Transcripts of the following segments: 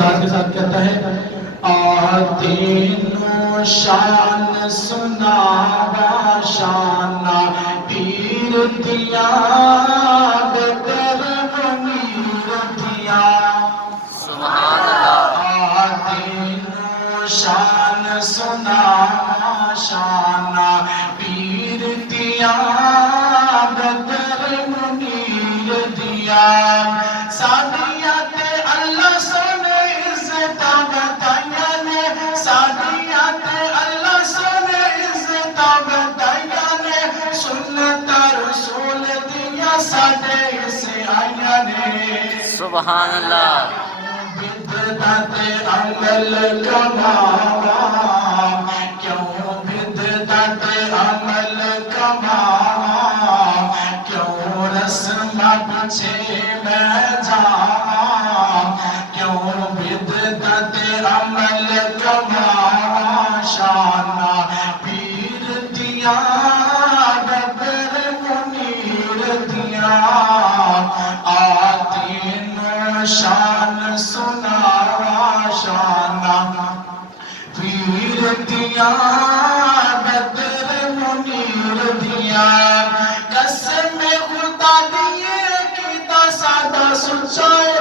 انداز کے ساتھ کہتا ہے آتینو شان سناوا شانہ پیر دیا بدر منیر دیا سبحان اللہ آتینو شان سناوا شانہ پیر دیا بدر منیر دیا سادیات اللہ سونے عزت بتایا نے سادیات اللہ سونے عزت بتایا نے سنت رسول دیا سادے سے آیا نے سبحان اللہ بدعت عمل کماوا کیوں بدعت عمل کماوا کیوں رسم پیچھے میں جاوا کیوں بدعت عمل کماوا شانہ پیر دیا بدر منیر دیا آتینو شان سناوا شانہ پیر دیا بدر منیر دیا قسم خدا دیے کیتا سادہ سچائے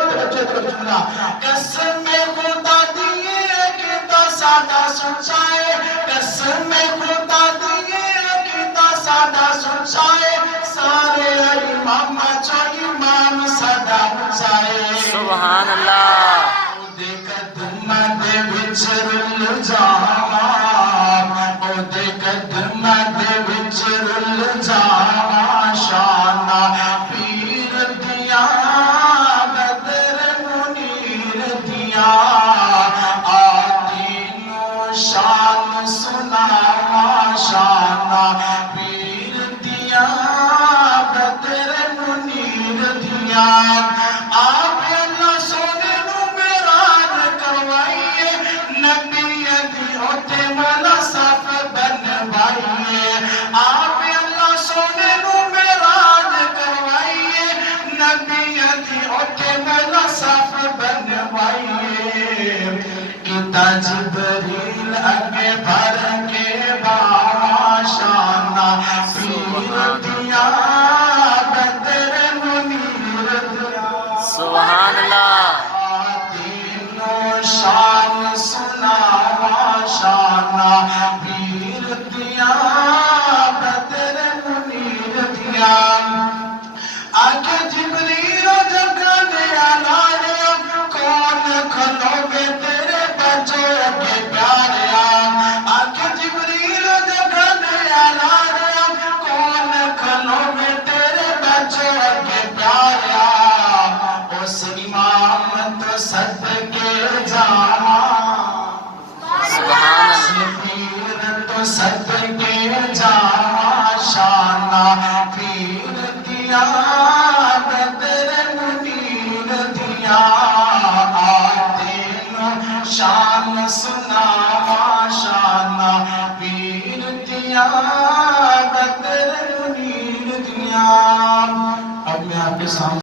قسم خدا دیے کیتا سادہ سچائے قسم خدا دیے کیتا سادہ سچائے سارے امام جو امام صدا بچائے سبحان اللہ دے قدم دے وچ رل جاوا او دے قدم دے وچ رل جاوا شانہ پیر دیا بدر منیر دیا آتینو شان سناوا شانہ پیر دیا بدر منیر دیا آپ اللہ سونے نو میراج کروائیے نبی دی اوتے مولا صف بنوائیے آپ اللہ سونے نو میراج کروائیے نبی دی اوتے مولا صف بنوائیے کتا جبریل اگے بھر کے باوا شانہ پیر دیا بدر منیر دیا سبحان اللہ آتینو شان سناوا شانہ پیر دیا بدر منیر دیا آگے جبریل جب گانے آلائے کون کھلو گے تیرے بچوں کے پیارے آگے جبریل جب گانے آلائے کون کھلو گے تیرے بچوں کے پیارے اس امام تو صدقے جاوا سبحان اس اللہ پیر تو صدقے جاوا شانہ پیر دیا بدر منیر دیا آتینو شان سناوا شانہ پیر دیا بدر منیر دیا اب میں آپ کے سامنے